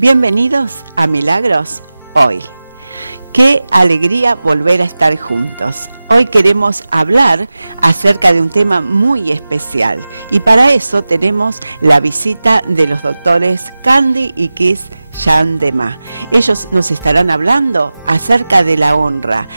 Bienvenidos a Milagros Hoy. Qué alegría volver a estar juntos. Hoy queremos hablar acerca de un tema muy especial y para eso tenemos la visita de los doctores Candy y Keith Yandema. Ellos nos estarán hablando acerca de la honra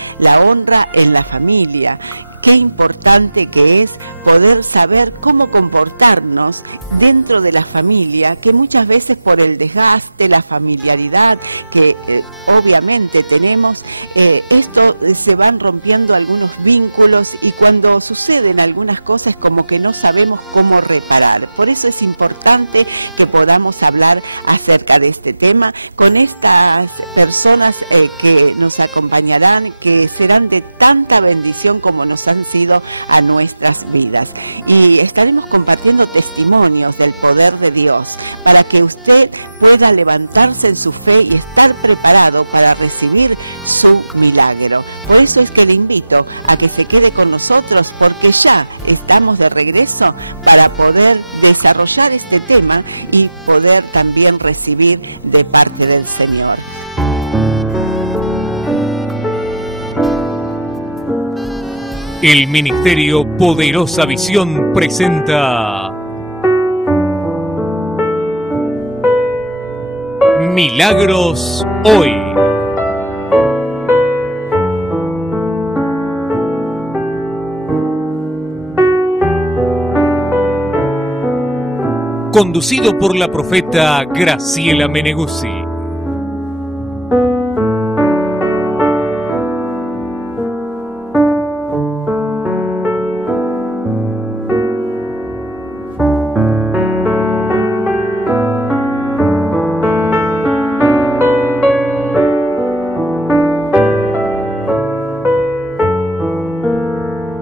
en la familia. Qué importante que es poder saber cómo comportarnos dentro de la familia, que muchas veces por el desgaste, la familiaridad que obviamente tenemos, esto se van rompiendo algunos vínculos y cuando suceden algunas cosas como que no sabemos cómo reparar. Por eso es importante que podamos hablar acerca de este tema con estas personas que nos acompañarán, que serán de tanta bendición como nos han sido a nuestras vidas. Y estaremos compartiendo testimonios del poder de Dios para que usted pueda levantarse en su fe y estar preparado para recibir su milagro. Por eso es que le invito a que se quede con nosotros porque ya estamos de regreso para poder desarrollar este tema y poder también recibir de parte del Señor. El Ministerio Poderosa Visión presenta Milagros Hoy. Conducido por la profeta Graciela Meneguzzi.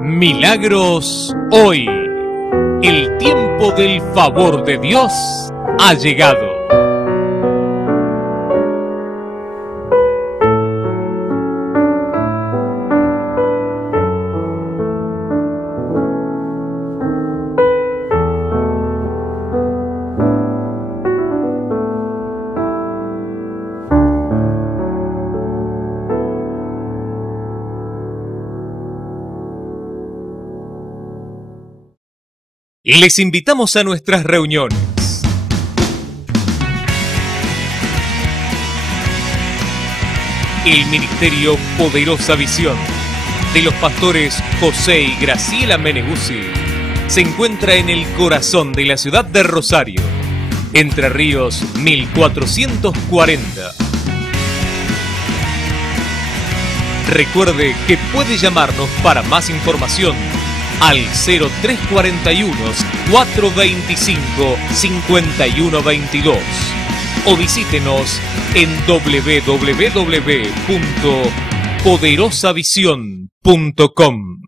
Milagros Hoy. El tiempo del favor de Dios ha llegado. Les invitamos a nuestras reuniones. El Ministerio Poderosa Visión de los pastores José y Graciela Meneguzzi se encuentra en el corazón de la ciudad de Rosario, Entre Ríos 1440. Recuerde que puede llamarnos para más información al 0341-425-5122 o visítenos en www.poderosavision.com.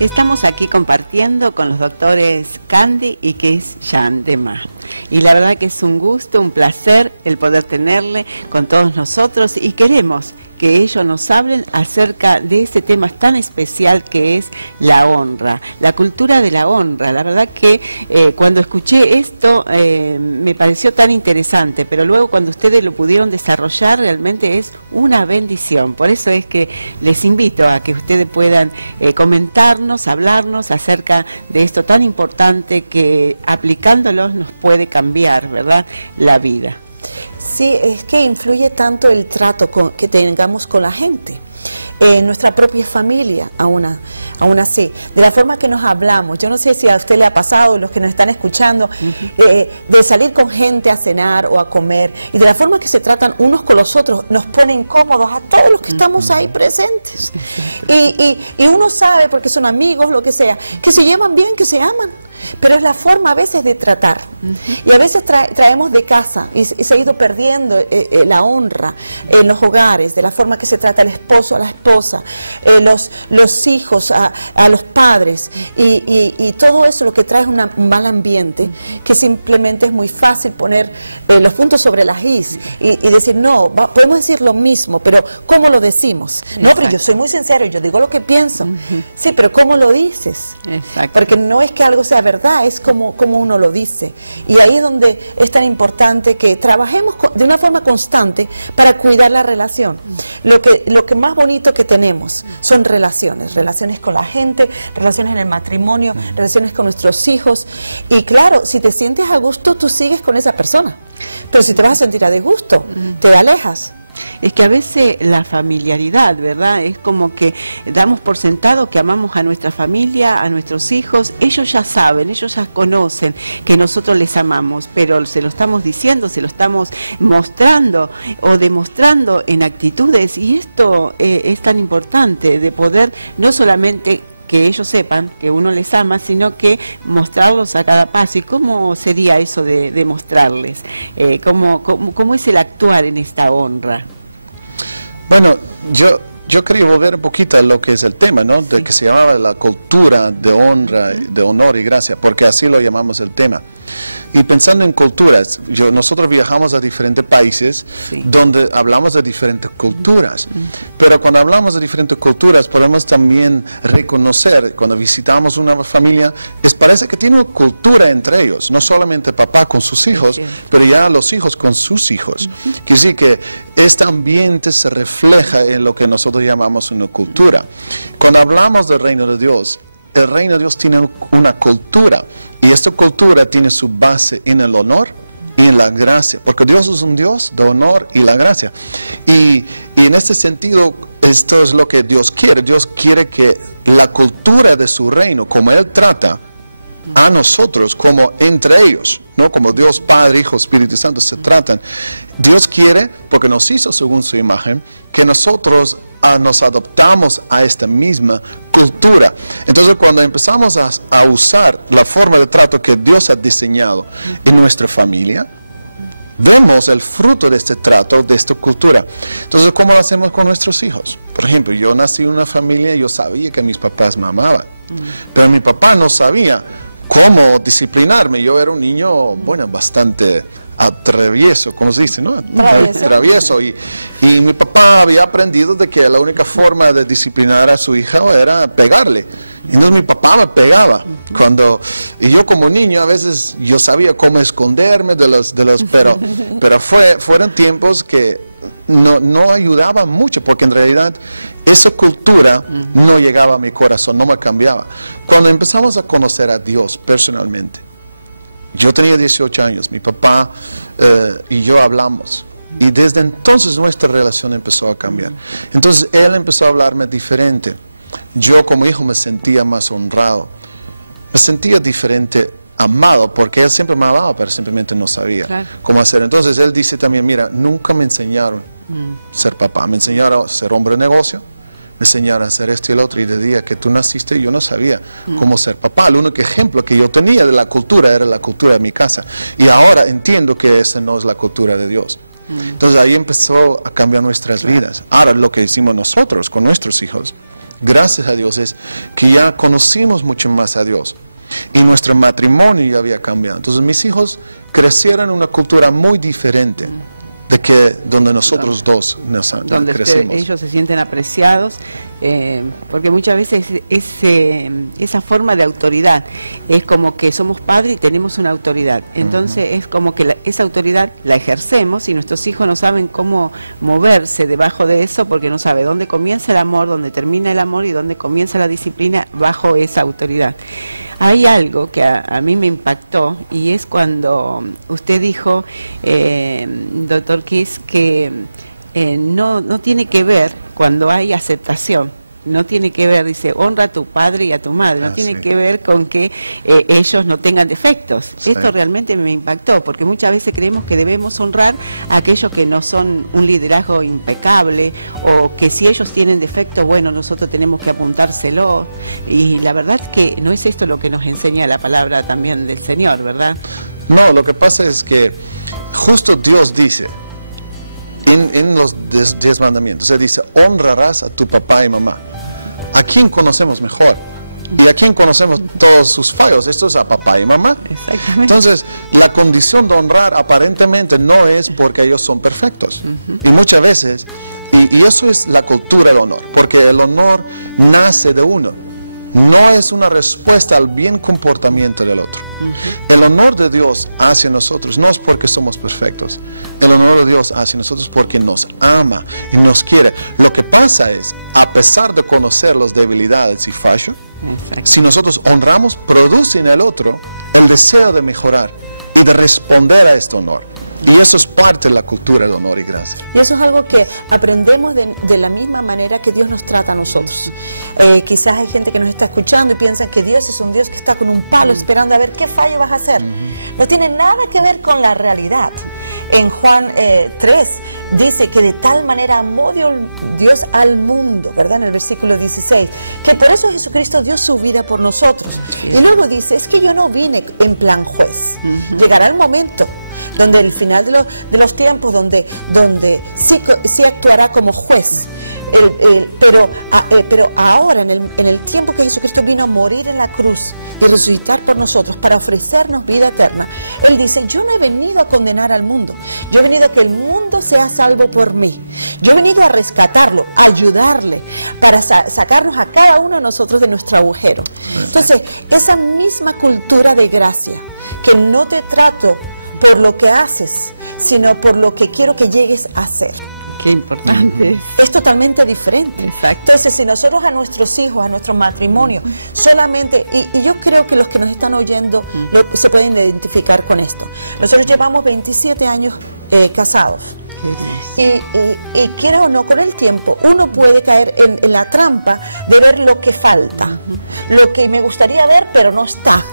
Estamos aquí compartiendo con los doctores Candy y Keith Yandema. Y la verdad que es un gusto, un placer el poder tenerle con todos nosotros y queremos que ellos nos hablen acerca de ese tema tan especial que es la honra, la cultura de la honra. La verdad que cuando escuché esto me pareció tan interesante, pero luego cuando ustedes lo pudieron desarrollar realmente es una bendición. Por eso es que les invito a que ustedes puedan comentarnos, hablarnos acerca de esto tan importante que aplicándolos nos puede cambiar, ¿verdad?, la vida. Sí, es que influye tanto el trato que tengamos con la gente, nuestra propia familia, aún así, de la forma que nos hablamos. Yo no sé si a usted le ha pasado, los que nos están escuchando, de salir con gente a cenar o a comer, y de la forma que se tratan unos con los otros, nos pone incómodos a todos los que estamos ahí presentes. Y uno sabe, porque son amigos, lo que sea, que se llevan bien, que se aman. Pero es la forma a veces de tratar. Y a veces traemos de casa y se ha ido perdiendo la honra en los hogares, de la forma que se trata el esposo a la esposa, los hijos a los padres, y todo eso lo que trae es un mal ambiente, que simplemente es muy fácil poner los puntos sobre las is y decir, no, podemos decir lo mismo, pero ¿cómo lo decimos? No, pero yo soy muy sincero, yo digo lo que pienso. Sí, pero ¿cómo lo dices? Exacto. Porque no es que algo sea verdad, es como uno lo dice. Y ahí es donde es tan importante que trabajemos de una forma constante para cuidar la relación. Lo que más bonito que tenemos son relaciones con la gente, relaciones en el matrimonio, relaciones con nuestros hijos. Y claro, si te sientes a gusto, tú sigues con esa persona. Pero si te vas a sentir a disgusto, te alejas. Es que a veces la familiaridad, ¿verdad? Es como que damos por sentado que amamos a nuestra familia, a nuestros hijos. Ellos ya saben, ellos ya conocen que nosotros les amamos, pero se lo estamos diciendo, se lo estamos mostrando o demostrando en actitudes. Y esto es tan importante de poder no solamente que ellos sepan que uno les ama, sino que mostrarlos a cada paso. ¿Y cómo sería eso de mostrarles? ¿Cómo es el actuar en esta honra? Bueno, yo quería volver un poquito a lo que es el tema, ¿no? De que se llamaba la cultura de honra, de honor y gracia, porque así lo llamamos el tema. Y pensando en culturas, nosotros viajamos a diferentes países donde hablamos de diferentes culturas. Pero cuando hablamos de diferentes culturas podemos también reconocer, cuando visitamos una familia, parece que tiene una cultura entre ellos, no solamente papá con sus hijos, pero ya los hijos con sus hijos. Quiere decir que este ambiente se refleja en lo que nosotros llamamos una cultura. Cuando hablamos del reino de Dios, el reino de Dios tiene una cultura. Y esta cultura tiene su base en el honor y en la gracia, porque Dios es un Dios de honor y la gracia. Y en este sentido, esto es lo que Dios quiere. Dios quiere que la cultura de su reino, como Él trata a nosotros, como entre ellos, ¿no? Como Dios Padre, Hijo, Espíritu Santo se tratan. Dios quiere, porque nos hizo según su imagen, que nosotros nos adoptamos a esta misma cultura. Entonces cuando empezamos a usar la forma de trato que Dios ha diseñado en nuestra familia, vemos el fruto de este trato, de esta cultura. Entonces, ¿cómo lo hacemos con nuestros hijos? Por ejemplo, yo nací en una familia y yo sabía que mis papás me amaban, pero mi papá no sabía cómo disciplinarme. Yo era un niño, bueno, bastante travieso, ¿cómo se dice, no? Travieso. Y mi papá había aprendido de que la única forma de disciplinar a su hija era pegarle. Entonces mi papá me pegaba. Y yo como niño a veces yo sabía cómo esconderme pero fueron tiempos que no ayudaban mucho, porque en realidad esa cultura no llegaba a mi corazón, no me cambiaba. Cuando empezamos a conocer a Dios personalmente, yo tenía 18 años, mi papá y yo hablamos. Y desde entonces nuestra relación empezó a cambiar. Entonces él empezó a hablarme diferente. Yo como hijo me sentía más honrado. Me sentía diferente, amado, porque él siempre me amaba, pero simplemente no sabía cómo hacer. Entonces él dice también, mira, nunca me enseñaron a ser papá. Me enseñaron a ser hombre de negocio. Me enseñaron a hacer esto y el otro, y de día que tú naciste yo no sabía cómo ser papá. El único ejemplo que yo tenía de la cultura era la cultura de mi casa. Y ahora entiendo que esa no es la cultura de Dios. Entonces ahí empezó a cambiar nuestras vidas. Ahora lo que hicimos nosotros con nuestros hijos, gracias a Dios, es que ya conocimos mucho más a Dios. y nuestro matrimonio ya había cambiado. Entonces mis hijos crecieron en una cultura muy diferente de que donde nosotros dos donde crecimos. Ellos se sienten apreciados, porque muchas veces esa forma de autoridad es como que somos padres y tenemos una autoridad. Entonces es como que esa autoridad la ejercemos y nuestros hijos no saben cómo moverse debajo de eso, porque no sabe dónde comienza el amor, dónde termina el amor y dónde comienza la disciplina bajo esa autoridad. Hay algo que a mí me impactó y es cuando usted dijo, doctor Kiss, que no tiene que ver cuando hay aceptación. No tiene que ver, dice, honra a tu padre y a tu madre, no tiene que ver con que ellos no tengan defectos. Sí. Esto realmente me impactó, porque muchas veces creemos que debemos honrar a aquellos que no son un liderazgo impecable, o que si ellos tienen defectos, bueno, nosotros tenemos que apuntárselo, y la verdad es que no es esto lo que nos enseña la palabra también del Señor, ¿verdad? No, lo que pasa es que justo Dios dice, en los 10 mandamientos, se dice, honrarás a tu papá y mamá. ¿A quién conocemos mejor? ¿Y a quién conocemos todos sus fallos? Esto es a papá y mamá. Exactamente. Entonces, la condición de honrar aparentemente no es porque ellos son perfectos. Y muchas veces, y eso es la cultura del honor, porque el honor nace de uno. No es una respuesta al bien comportamiento del otro. El honor de Dios hacia nosotros no es porque somos perfectos. El honor de Dios hacia nosotros porque nos ama y nos quiere. Lo que pasa es, a pesar de conocer las debilidades y fallos, si nosotros honramos, produce en el otro el deseo de mejorar y de responder a este honor. Y eso es parte de la cultura de honor y gracia. Y eso es algo que aprendemos de la misma manera que Dios nos trata a nosotros. Quizás hay gente que nos está escuchando y piensa que Dios es un Dios que está con un palo esperando a ver qué fallo vas a hacer. No tiene nada que ver con la realidad. En Juan 3 dice que de tal manera amó Dios al mundo, ¿verdad? En el versículo 16, que por eso Jesucristo dio su vida por nosotros. Y luego dice, es que yo no vine en plan juez. Llegará el momento donde el final de los tiempos, donde sí actuará como juez. Pero ahora, en el tiempo que Jesucristo vino a morir en la cruz y resucitar por nosotros para ofrecernos vida eterna, Él dice, yo no he venido a condenar al mundo, yo he venido a que el mundo sea salvo por mí. Yo he venido a rescatarlo, a ayudarle, para sacarnos a cada uno de nosotros de nuestro agujero. Entonces, esa misma cultura de gracia, que no te trato por lo que haces, sino por lo que quiero que llegues a ser. Qué importante. Es totalmente diferente. Exacto. Entonces, si nosotros a nuestros hijos, a nuestro matrimonio, solamente, y yo creo que los que nos están oyendo se pueden identificar con esto. Nosotros llevamos 27 años casados. Y quiera o no, con el tiempo, uno puede caer en la trampa de ver lo que falta, lo que me gustaría ver, pero no está.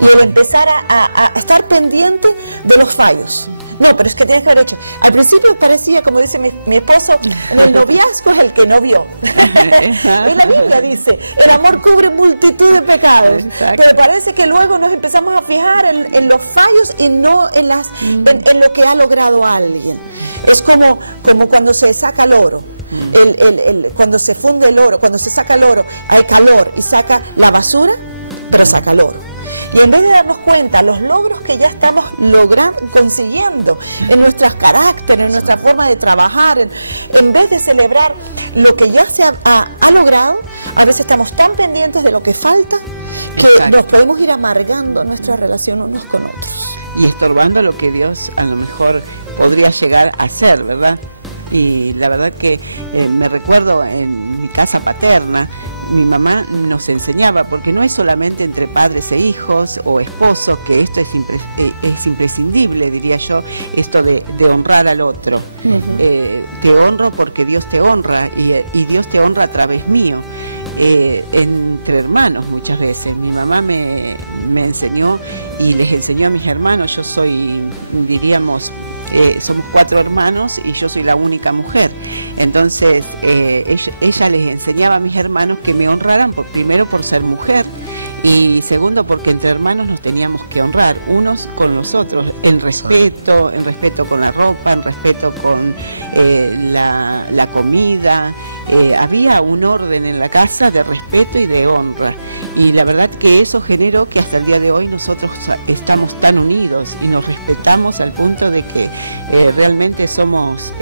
Y el empezar a estar pendiente de los fallos. No, pero es que tienes que haber hecho. Al principio parecía, como dice mi esposo, en el noviazgo es el que no vio. Y la Biblia dice, el amor cubre multitud de pecados. Exacto. Pero parece que luego nos empezamos a fijar en los fallos y no en lo que ha logrado alguien. Es como cuando se saca el oro. Cuando se funde el oro, cuando se saca el oro, hay calor y saca la basura, pero saca el oro. Y en vez de darnos cuenta los logros que ya estamos consiguiendo en nuestros caracteres, en nuestra forma de trabajar, en vez de celebrar lo que ya se ha logrado, a veces estamos tan pendientes de lo que falta que nos podemos ir amargando nuestra relación unos con otros. Y estorbando lo que Dios a lo mejor podría llegar a hacer, ¿verdad? Y la verdad que me recuerdo en mi casa paterna, mi mamá nos enseñaba, porque no es solamente entre padres e hijos o esposos, que esto es imprescindible, diría yo, esto de honrar al otro. Te honro porque Dios te honra y Dios te honra a través mío. Entre hermanos muchas veces. Mi mamá me enseñó y les enseñó a mis hermanos. Yo soy, diríamos, somos 4 hermanos y yo soy la única mujer. Entonces ella les enseñaba a mis hermanos que me honraran, primero por ser mujer y segundo porque entre hermanos nos teníamos que honrar unos con los otros, en respeto con la ropa, en respeto con la comida. Había un orden en la casa de respeto y de honra, y la verdad que eso generó que hasta el día de hoy nosotros estamos tan unidos y nos respetamos al punto de que realmente somos,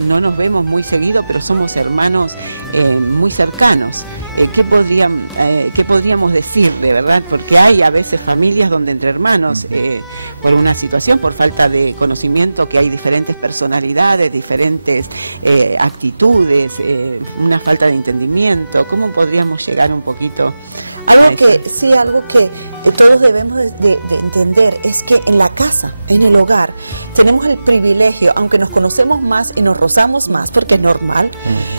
no nos vemos muy seguido, pero somos hermanos muy cercanos. ¿Qué podríamos decirle, verdad? Porque hay a veces familias donde entre hermanos, por una situación, por falta de conocimiento, que hay diferentes personalidades, diferentes actitudes, una falta de entendimiento. ¿Cómo podríamos llegar un poquito algo que sí, algo que todos debemos de entender es que en la casa, en el hogar, tenemos el privilegio, aunque nos conocemos más y nos rozamos más, porque es normal,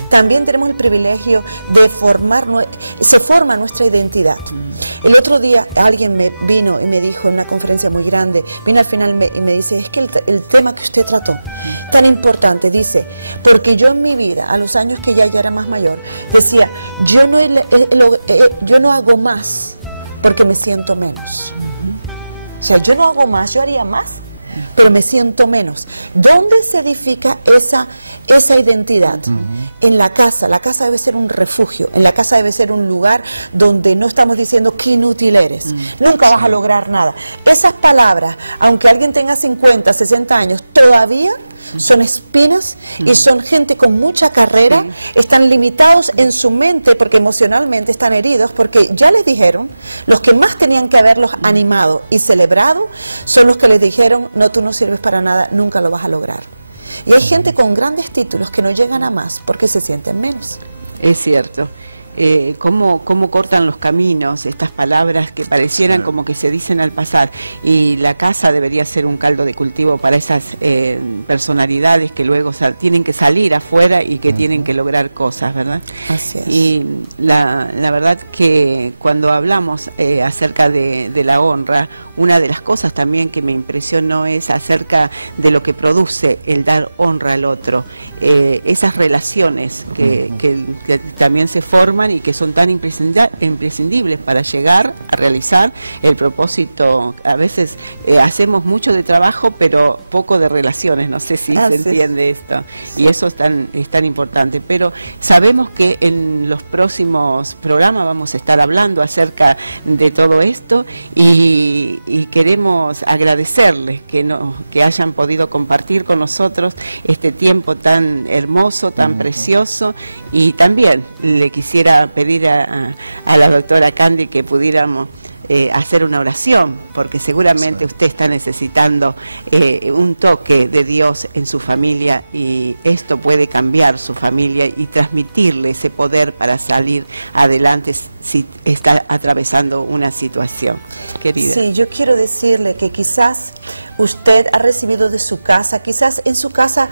también tenemos el privilegio de se forma nuestra identidad. El otro día alguien me vino y me dijo en una conferencia muy grande, vino al final y me dice, es que el tema que usted trató, tan importante, dice, porque yo en mi vida, a los años que ya era más mayor, decía, yo no hago más porque me siento menos. O sea, yo no hago más, yo haría más, pero me siento menos. ¿Dónde se edifica esa identidad? En la casa. La casa debe ser un refugio, en la casa debe ser un lugar donde no estamos diciendo qué inútil eres, nunca vas a lograr nada. Esas palabras, aunque alguien tenga 50, 60 años, todavía son espinas y son gente con mucha carrera, están limitados en su mente porque emocionalmente están heridos, porque ya les dijeron, los que más tenían que haberlos animado y celebrado son los que les dijeron, no, tú no sirves para nada, nunca lo vas a lograr. Y hay gente con grandes títulos que no llegan a más porque se sienten menos. Es cierto. Cómo cortan los caminos, estas palabras que parecieran como que se dicen al pasar, y la casa debería ser un caldo de cultivo para esas personalidades que luego tienen que salir afuera y que tienen que lograr cosas, ¿verdad? Así es. Y la verdad que cuando hablamos acerca de la honra, una de las cosas también que me impresionó es acerca de lo que produce el dar honra al otro, esas relaciones que también se forman y que son tan imprescindibles para llegar a realizar el propósito. A veces hacemos mucho de trabajo pero poco de relaciones, no sé si se entiende esto, y eso es tan importante, pero sabemos que en los próximos programas vamos a estar hablando acerca de todo esto, y queremos agradecerles que hayan podido compartir con nosotros este tiempo tan hermoso, tan precioso, y también le quisiera pedir a la doctora Candy que pudiéramos hacer una oración, porque seguramente usted está necesitando un toque de Dios en su familia, y esto puede cambiar su familia y transmitirle ese poder para salir adelante si está atravesando una situación. Querida. Sí, yo quiero decirle que quizás usted ha recibido de su casa, quizás en su casa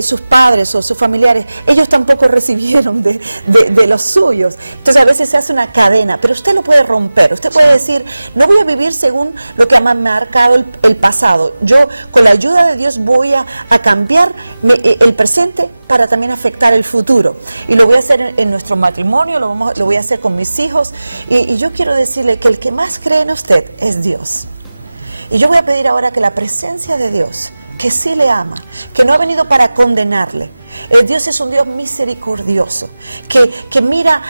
sus padres o sus familiares, ellos tampoco recibieron de los suyos. Entonces a veces se hace una cadena, pero usted lo puede romper. Usted puede decir, no voy a vivir según lo que ha marcado el pasado. Yo con la ayuda de Dios voy a cambiar el presente para también afectar el futuro. Y lo voy a hacer en nuestro matrimonio, lo voy a hacer con mis hijos. Y yo quiero decirle que el que más cree en usted es Dios. Y yo voy a pedir ahora que la presencia de Dios, que sí le ama, que no ha venido para condenarle. Dios es un Dios misericordioso, que mira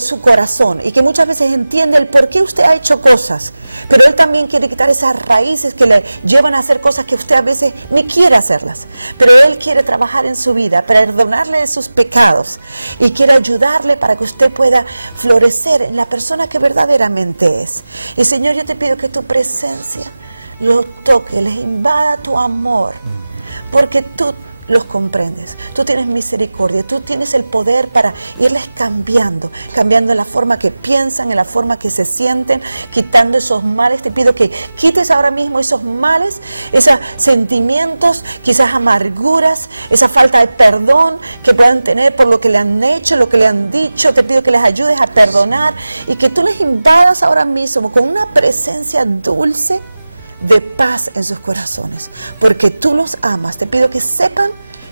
su corazón y que muchas veces entiende el por qué usted ha hecho cosas, pero Él también quiere quitar esas raíces que le llevan a hacer cosas que usted a veces ni quiere hacerlas, pero Él quiere trabajar en su vida, perdonarle de sus pecados y quiere ayudarle para que usted pueda florecer en la persona que verdaderamente es. Y Señor, yo te pido que tu presencia los toque, les invada tu amor, porque tú los comprendes, tú tienes misericordia, tú tienes el poder para irles cambiando la forma que piensan, en la forma que se sienten, quitando esos males. Te pido que quites ahora mismo esos males, esos sentimientos, quizás amarguras, esa falta de perdón que puedan tener por lo que le han hecho, lo que le han dicho. Te pido que les ayudes a perdonar y que tú les invadas ahora mismo con una presencia dulce de paz en sus corazones, porque tú los amas. Te pido que sepan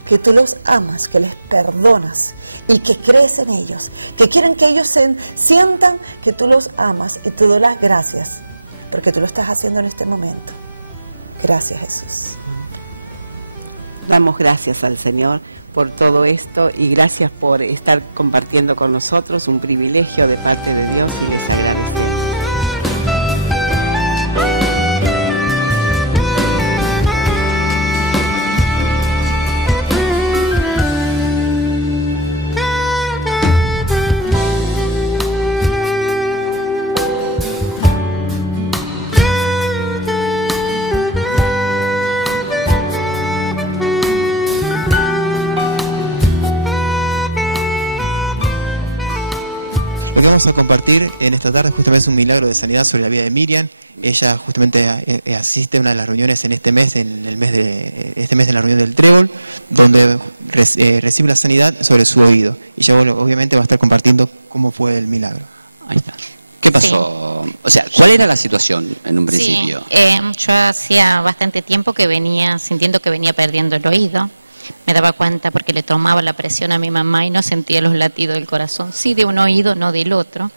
que tú los amas, que les perdonas y que crees en ellos, que quieren que ellos sientan que tú los amas, y te doy las gracias, porque tú lo estás haciendo en este momento. Gracias, Jesús. Damos gracias al Señor por todo esto y gracias por estar compartiendo con nosotros, un privilegio de parte de Dios, y les agradecemos. Lo que vamos a compartir en esta tarde justamente es un milagro de sanidad sobre la vida de Miriam. Ella justamente asiste a una de las reuniones en este mes, en la reunión del Trébol, donde recibe la sanidad sobre su oído. Y ella obviamente va a estar compartiendo cómo fue el milagro. Ahí está. ¿Qué pasó? Sí. O sea, ¿cuál era la situación en un principio? Yo hacía bastante tiempo que venía sintiendo que venía perdiendo el oído. Me daba cuenta porque le tomaba la presión a mi mamá y no sentía los latidos del corazón. Sí, de un oído, no del otro.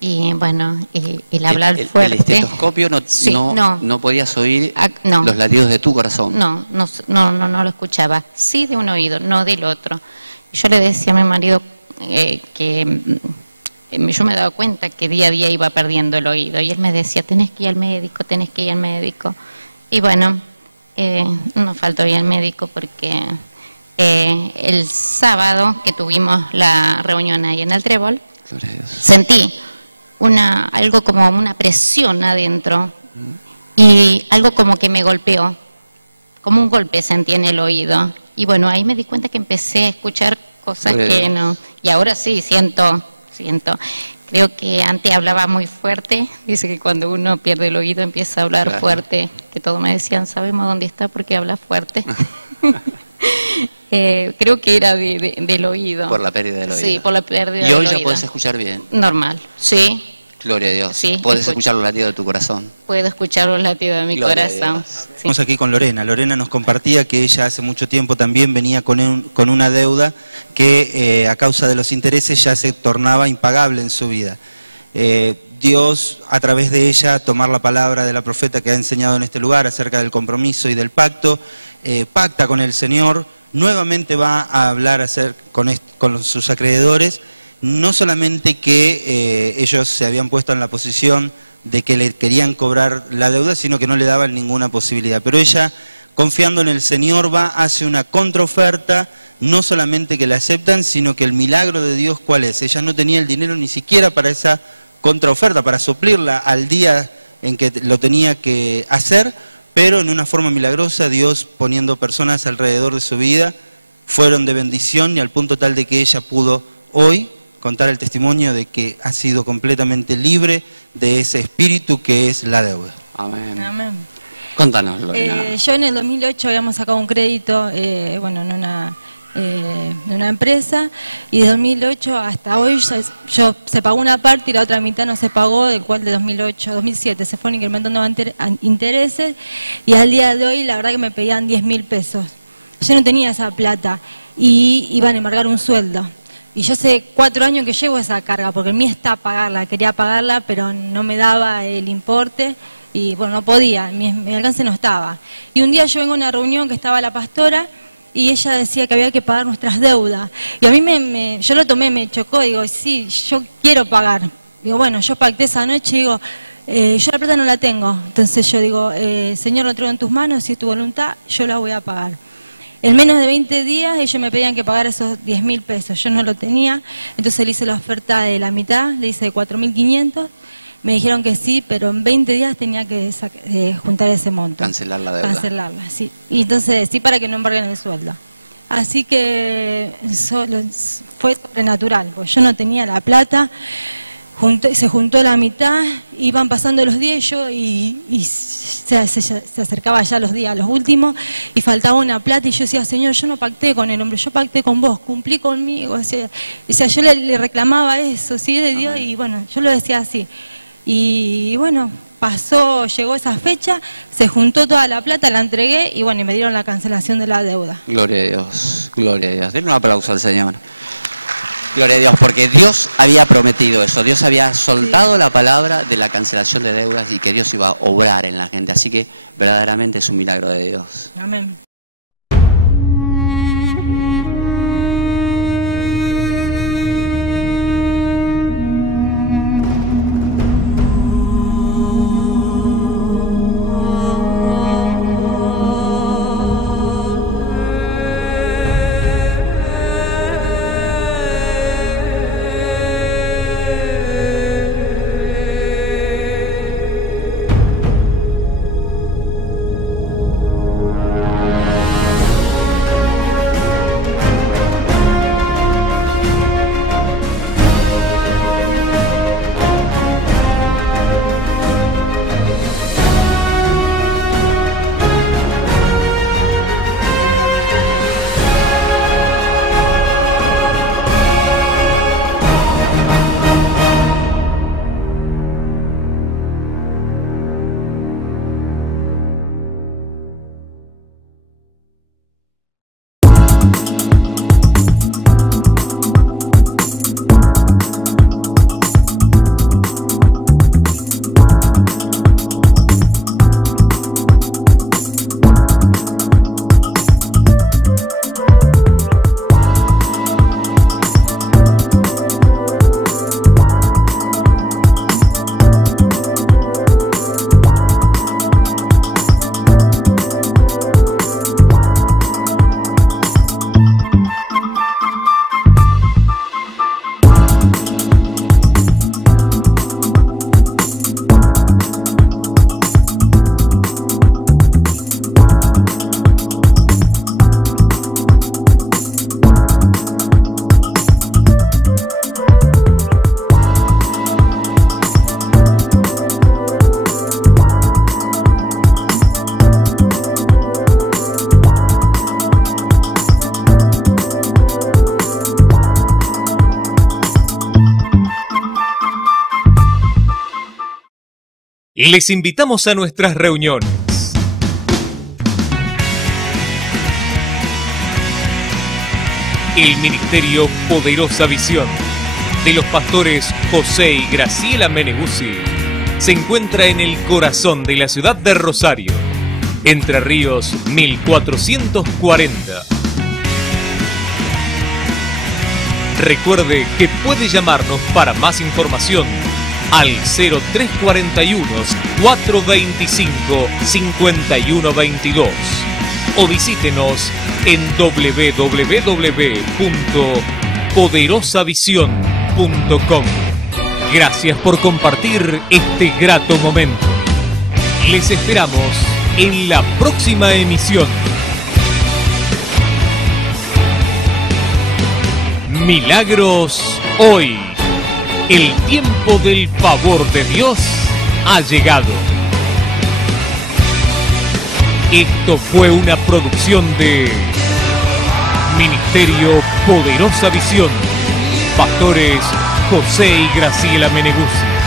Y bueno, el hablar fuerte. ¿El estetoscopio no podías oír los latidos de tu corazón? No lo escuchaba. Sí, de un oído, no del otro. Yo le decía a mi marido que yo me daba cuenta que día a día iba perdiendo el oído. Y él me decía, tenés que ir al médico, tenés que ir al médico. Y bueno, no faltó ir al médico porque el sábado que tuvimos la reunión ahí en el Trébol, sentí algo como una presión adentro y algo como que me golpeó, como un golpe sentí en el oído. Y bueno, ahí me di cuenta que empecé a escuchar cosas que no. Y ahora sí, siento. Creo que antes hablaba muy fuerte. Dice que cuando uno pierde el oído empieza a hablar fuerte. Que todos me decían, sabemos dónde está porque habla fuerte. Creo que era del oído. Por la pérdida del oído. Sí, por la pérdida del oído. ¿Y hoy ya podés escuchar bien? Normal, sí. Gloria a Dios. Sí, ¿Podés escuchar los latidos de tu corazón? Puedo escuchar los latidos de mi corazón. Sí. Estamos aquí con Lorena. Lorena nos compartía que ella hace mucho tiempo también venía con una deuda que a causa de los intereses ya se tornaba impagable en su vida. Dios, a través de ella, tomar la palabra de la profeta que ha enseñado en este lugar acerca del compromiso y del pacto, pacta con el Señor, nuevamente va a hablar con sus acreedores. No solamente que ellos se habían puesto en la posición de que le querían cobrar la deuda, sino que no le daban ninguna posibilidad. Pero ella, confiando en el Señor, hace una contraoferta, no solamente que la aceptan, sino que el milagro de Dios, ¿cuál es? Ella no tenía el dinero ni siquiera para esa contraoferta, para suplirla al día en que lo tenía que hacer, pero en una forma milagrosa, Dios poniendo personas alrededor de su vida, fueron de bendición y al punto tal de que ella pudo hoy contar el testimonio de que ha sido completamente libre de ese espíritu que es la deuda. Amén. Amén. Contanos, Lorena. Yo en el 2008 habíamos sacado un crédito, en una empresa, y de 2008 hasta hoy se pagó una parte y la otra mitad no se pagó, del cual de 2007 se fueron incrementando intereses, y al día de hoy la verdad que me pedían 10.000 pesos. Yo no tenía esa plata y iban a embargar un sueldo. Y yo hace 4 años que llevo esa carga, porque el mío está pagarla, quería pagarla, pero no me daba el importe y bueno, no podía, mi alcance no estaba. Y un día yo vengo a una reunión que estaba la pastora y ella decía que había que pagar nuestras deudas. Y a mí yo lo tomé, me chocó, digo, sí, yo quiero pagar. Digo, bueno, yo pacté esa noche y digo, yo la plata no la tengo. Entonces yo digo, Señor, lo traigo en tus manos, si es tu voluntad, yo la voy a pagar. En menos de 20 días ellos me pedían que pagara esos 10.000 pesos, yo no lo tenía, entonces le hice la oferta de la mitad, le hice de 4.500, me dijeron que sí, pero en 20 días tenía que juntar ese monto. Cancelar la deuda. Cancelarla, sí. Y entonces sí, para que no embarguen el sueldo. Así que fue sobrenatural, porque yo no tenía la plata. Se juntó la mitad, iban pasando los días y se acercaba ya los días, los últimos, y faltaba una plata y yo decía, Señor, yo no pacté con el hombre, yo pacté con vos, cumplí conmigo. O sea, yo le reclamaba eso, ¿sí? De Dios. Amén. Y bueno, yo lo decía así. Y bueno, llegó esa fecha, se juntó toda la plata, la entregué y bueno, y me dieron la cancelación de la deuda. Gloria a Dios, gloria a Dios. Denle un aplauso al Señor. Gloria a Dios, porque Dios había prometido eso, Dios había soltado la palabra de la cancelación de deudas y que Dios iba a obrar en la gente, así que verdaderamente es un milagro de Dios. Amén. Les invitamos a nuestras reuniones. El Ministerio Poderosa Visión de los pastores José y Graciela Meneguzzi se encuentra en el corazón de la ciudad de Rosario, Entre Ríos 1440. Recuerde que puede llamarnos para más información al 0341 425 5122 o visítenos en www.poderosavision.com. Gracias por compartir este grato momento. Les esperamos en la próxima emisión. Milagros hoy. El tiempo del favor de Dios ha llegado. Esto fue una producción de Ministerio Poderosa Visión, pastores José y Graciela Meneguzzi.